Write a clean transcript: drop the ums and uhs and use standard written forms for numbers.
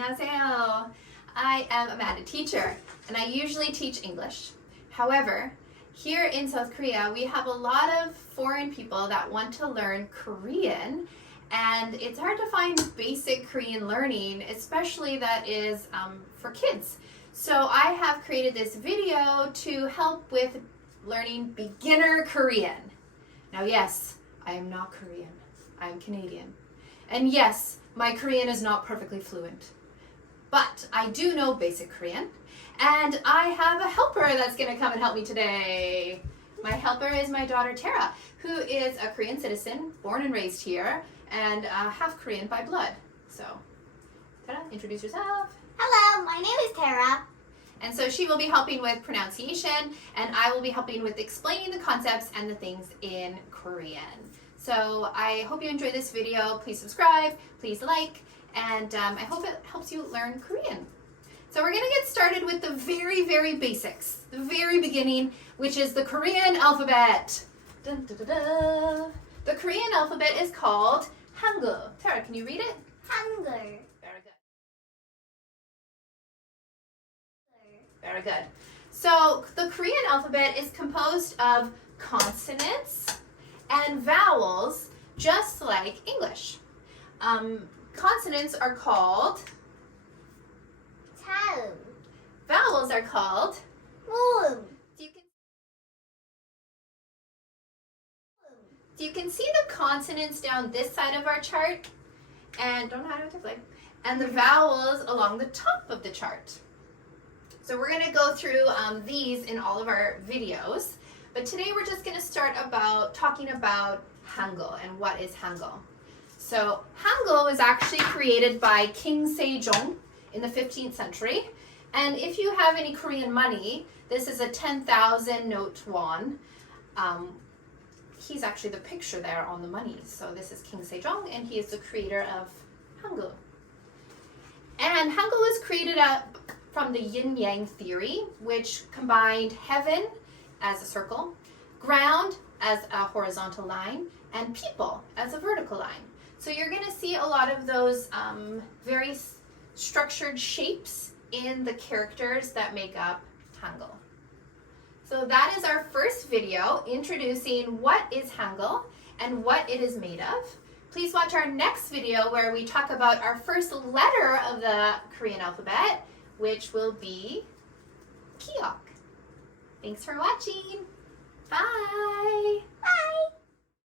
안녕하세요. I am Amanda, teacher, and I usually teach English. However, here in South Korea, we have a lot of foreign people that want to learn Korean, and it's hard to find basic Korean learning, especially that is for kids. So I have created this video to help with learning beginner Korean. Now, yes, I am not Korean. I am Canadian. And yes, my Korean is not perfectly fluent. But I do know basic Korean, and I have a helper that's going to come and help me today. My helper is my daughter Tera, who is a Korean citizen, born and raised here, and half Korean by blood. So, Tera, introduce yourself. Hello, my name is Tera. And so she will be helping with pronunciation, and I will be helping with explaining the concepts and the things in Korean. So I hope you enjoy this video. Please subscribe, please like, and I hope it helps you learn Korean. So we're going to get started with the very, very basics, the very beginning, which is the Korean alphabet. Dun, dun, dun, dun. The Korean alphabet is called Hangul. Tera, can you read it? Hangul. Very good. Very good. So the Korean alphabet is composed of consonants and vowels, just like English. Consonants are called Town. vowels are called Moon. So you can see the consonants down this side of our chart, and don't know how to play, and the vowels along the top of the chart. So we're going to go through these in all of our videos, but today we're just going to start talking about Hangul and what is Hangul. So Hangul was actually created by King Sejong in the 15th century, and if you have any Korean money, this is a 10,000 note won. He's actually the picture there on the money. So this is King Sejong, and he is the creator of Hangul. And Hangul was created from the yin-yang theory, which combined heaven as a circle, ground as a horizontal line, and people as a vertical line. So you're going to see a lot of those very structured shapes in the characters that make up Hangul. So that is our first video introducing what is Hangul and what it is made of. Please watch our next video where we talk about our first letter of the Korean alphabet, which will be Kiok. Thanks for watching. Bye.